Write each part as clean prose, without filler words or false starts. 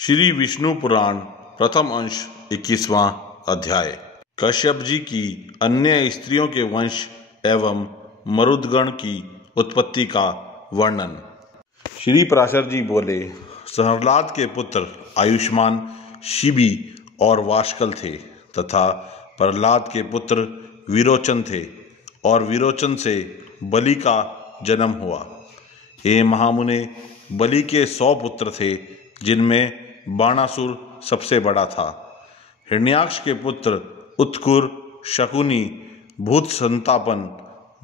श्री विष्णु पुराण प्रथम अंश 21वां अध्याय। कश्यप जी की अन्य स्त्रियों के वंश एवं मरुदगण की उत्पत्ति का वर्णन। श्री पराशर जी बोले, सहरलाद के पुत्र आयुष्मान, शिबी और वाशकल थे तथा प्रहलाद के पुत्र विरोचन थे और विरोचन से बलि का जन्म हुआ। हे महामुने, बलि के 100 पुत्र थे, जिनमें बाणासुर सबसे बड़ा था। हिरण्याक्ष के पुत्र उत्कुर, शकुनी, भूत संतापन,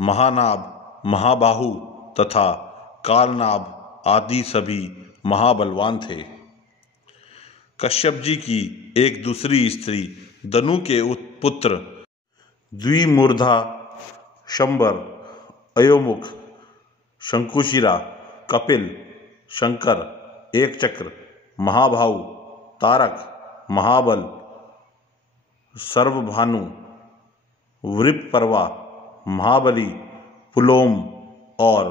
महानाभ, महाबाहु तथा कालनाभ आदि सभी महाबलवान थे। कश्यप जी की एक दूसरी स्त्री दनु के पुत्र द्विमूर्धा, शंबर, अयोमुख, शंकुशिरा, कपिल, शंकर, एक चक्र, महाभाऊ, तारक, महाबल, सर्वभानु, वृपपर्वा, महाबली, पुलोम और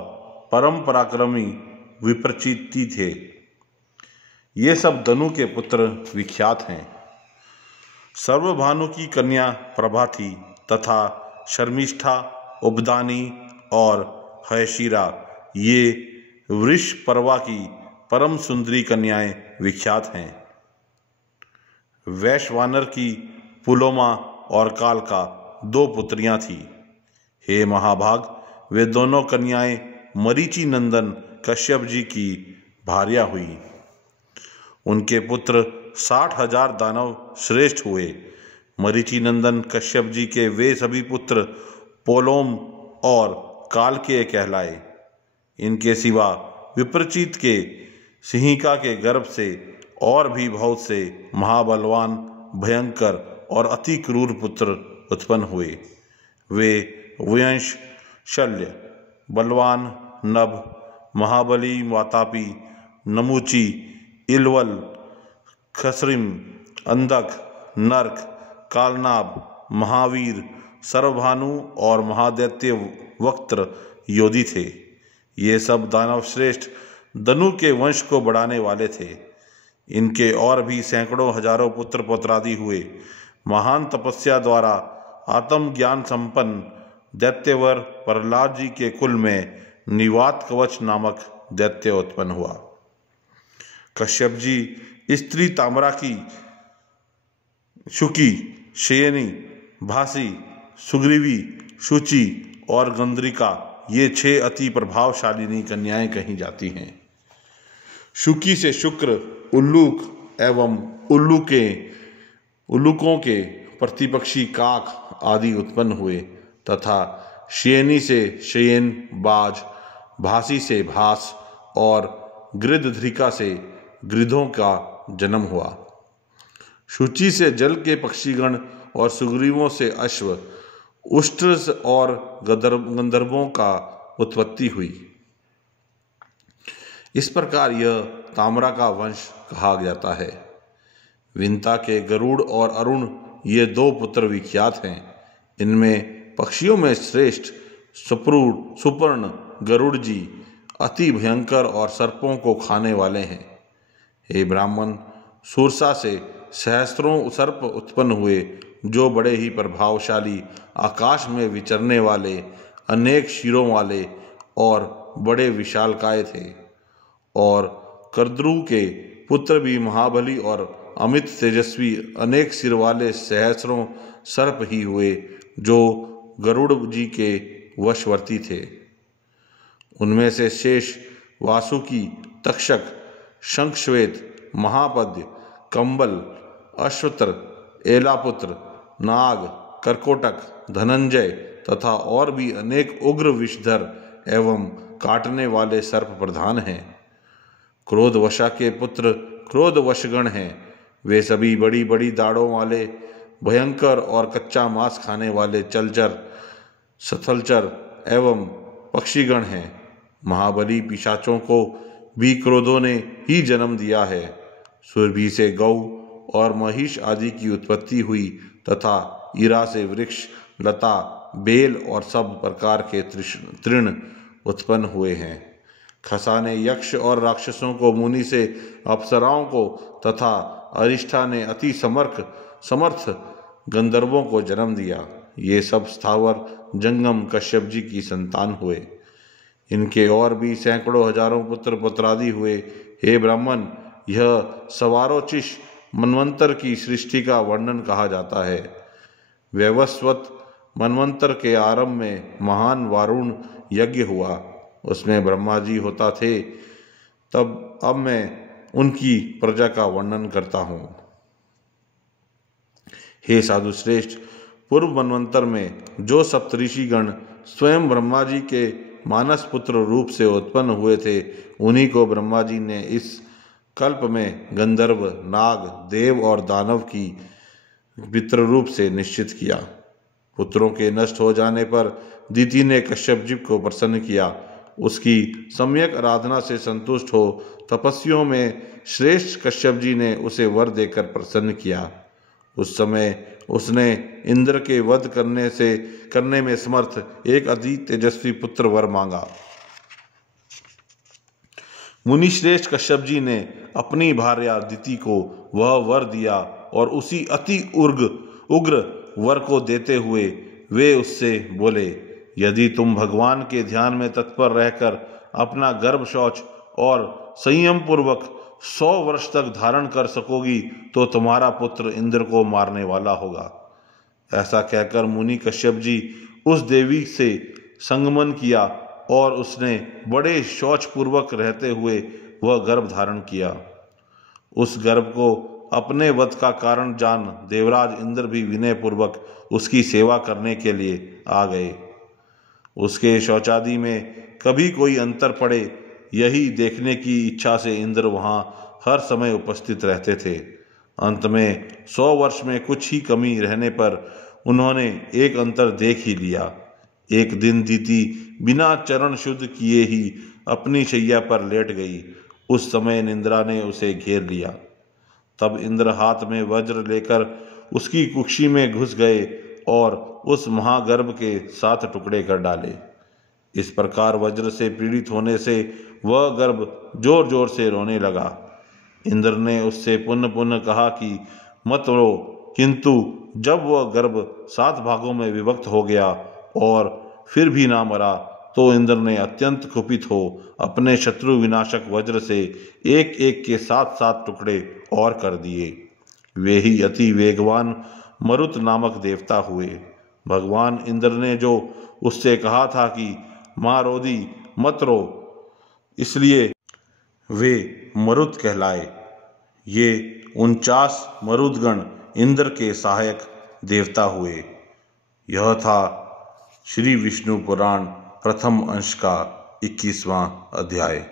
परम पराक्रमी विप्रचिति थे। ये सब दनु के पुत्र विख्यात हैं। सर्वभानु की कन्या प्रभा थी तथा शर्मिष्ठा, उपदानी और हयशिरा, ये वृषपर्वा की परम सुंदरी कन्याएं विख्यात हैं। वैश्वानर की पुलोमा और कालका 2 पुत्रियां थीं। हे महाभाग, वे दोनों कन्याएं मरीचि नंदन कश्यप जी की भार्या हुई। उनके पुत्र 60,000 दानव श्रेष्ठ हुए। मरीचि नंदन कश्यप जी के वे सभी पुत्र पोलोम और कालकेय कहलाए। इनके सिवा विप्रचित के सिंहिका के गर्भ से और भी बहुत से महाबलवान, भयंकर और अति क्रूर पुत्र उत्पन्न हुए। वे वंश शल्य, बलवान, नभ, महाबली, वातापी, नमुची, इलवल, खसरिम, अंधक, नरक, कालनाभ, महावीर, सर्वभानु और महादैत्य वक्त्र योधी थे। ये सब दानव श्रेष्ठ दनु के वंश को बढ़ाने वाले थे। इनके और भी सैकड़ों हजारों पुत्र पौत्रादि हुए। महान तपस्या द्वारा आत्मज्ञान संपन्न दैत्यवर प्रहलाद जी के कुल में निवात कवच नामक दैत्य उत्पन्न हुआ। कश्यप जी स्त्री ताम्रा की शुकी, शयनी, भासी, सुग्रीवी, शुचि और गंधरिका, ये 6 अति प्रभावशालिनी कन्याएं कही जाती हैं। शुकी से शुक्र, उल्लूक एवं उल्लूकों के प्रतिपक्षी काक आदि उत्पन्न हुए तथा शयनी से शयन, बाज, भासी से भास और गृद्धध्रिका से गृद्धों का जन्म हुआ। शुचि से जल के पक्षीगण और सुग्रीवों से अश्व, उष्ट्र और गंधर्वों का उत्पत्ति हुई। इस प्रकार यह ताम्रा का वंश कहा जाता है। विंता के गरुड़ और अरुण, ये 2 पुत्र विख्यात हैं। इनमें पक्षियों में श्रेष्ठ सुपर्ण गरुड़ जी अति भयंकर और सर्पों को खाने वाले हैं। हे ब्राह्मण, सूरसा से सहस्त्रों सर्प उत्पन्न हुए, जो बड़े ही प्रभावशाली, आकाश में विचरने वाले, अनेक शिरों वाले और बड़े विशालकाय थे। और कर्द्रु के पुत्र भी महाबली और अमित तेजस्वी, अनेक सिर वाले सहस्रों सर्प ही हुए, जो गरुड़ जी के वशवर्ती थे। उनमें से शेष, वासुकी, तक्षक, शंखश्वेत, महापद्य, कंबल, अश्वत्र, एलापुत्र, नाग, करकोटक, धनंजय तथा और भी अनेक उग्र विषधर एवं काटने वाले सर्प प्रधान हैं। क्रोधवशा के पुत्र क्रोधवशगण हैं। वे सभी बड़ी बड़ी दाढ़ों वाले, भयंकर और कच्चा मांस खाने वाले जलचर, स्थलचर एवं पक्षीगण हैं। महाबली पिशाचों को भी क्रोधों ने ही जन्म दिया है। सुरभि से गौ और महिष आदि की उत्पत्ति हुई तथा ईरा से वृक्ष, लता, बेल और सब प्रकार के तृण उत्पन्न हुए हैं। खसा ने यक्ष और राक्षसों को, मुनि से अप्सराओं को तथा अरिष्ठा ने अति समर्थ गंधर्वों को जन्म दिया। ये सब स्थावर जंगम कश्यप जी की संतान हुए। इनके और भी सैकड़ों हजारों पुत्र पुत्रादि हुए। हे ब्राह्मण, यह सवारोचिष मनवंतर की सृष्टि का वर्णन कहा जाता है। वैवस्वत मनवंतर के आरंभ में महान वारुण यज्ञ हुआ, उसमें ब्रह्मा जी होता थे। अब मैं उनकी प्रजा का वर्णन करता हूँ। हे साधु श्रेष्ठ, पूर्व मनवंतर में जो सप्तऋषि गण स्वयं ब्रह्मा जी के मानस पुत्र रूप से उत्पन्न हुए थे, उन्हीं को ब्रह्मा जी ने इस कल्प में गंधर्व, नाग, देव और दानव की पितृ रूप से निश्चित किया। पुत्रों के नष्ट हो जाने पर दिति ने कश्यप जी को प्रसन्न किया। उसकी सम्यक आराधना से संतुष्ट हो तपस्वियों में श्रेष्ठ कश्यप जी ने उसे वर देकर प्रसन्न किया। उस समय उसने इंद्र के वध करने में समर्थ एक अति तेजस्वी पुत्र वर मांगा। मुनि श्रेष्ठ कश्यप जी ने अपनी भार्या दिति को वह वर दिया और उसी अति उग्र वर को देते हुए वे उससे बोले, यदि तुम भगवान के ध्यान में तत्पर रहकर अपना गर्भ शौच और संयम पूर्वक 100 वर्ष तक धारण कर सकोगी तो तुम्हारा पुत्र इंद्र को मारने वाला होगा। ऐसा कहकर मुनि कश्यप जी उस देवी से संगमन किया और उसने बड़े शौच पूर्वक रहते हुए वह गर्भ धारण किया। उस गर्भ को अपने वध का कारण जान देवराज इंद्र भी विनय पूर्वक उसकी सेवा करने के लिए आ गए। उसके शौचादि में कभी कोई अंतर पड़े, यही देखने की इच्छा से इंद्र वहां हर समय उपस्थित रहते थे। अंत में 100 वर्ष में कुछ ही कमी रहने पर उन्होंने एक अंतर देख ही लिया। एक दिन दिति बिना चरण शुद्ध किए ही अपनी शैया पर लेट गई। उस समय निंद्रा ने उसे घेर लिया। तब इंद्र हाथ में वज्र लेकर उसकी कुक्षी में घुस गए और उस महागर्भ के 7 टुकड़े कर डाले। इस प्रकार वज्र से पीड़ित होने से वह गर्भ जोर जोर से रोने लगा। इंद्र ने उससे पुनः पुनः कहा कि मत रो, किंतु जब वह गर्भ 7 भागों में विभक्त हो गया और फिर भी ना मरा, तो इंद्र ने अत्यंत कुपित हो अपने शत्रु विनाशक वज्र से एक एक के 7 टुकड़े और कर दिए। वे ही अति वेगवान मरुत नामक देवता हुए। भगवान इंद्र ने जो उससे कहा था कि माँ रोदी मत रो, इसलिए वे मरुत कहलाए। ये 49 मरुदगण इंद्र के सहायक देवता हुए। यह था श्री विष्णु पुराण प्रथम अंश का 21वां अध्याय।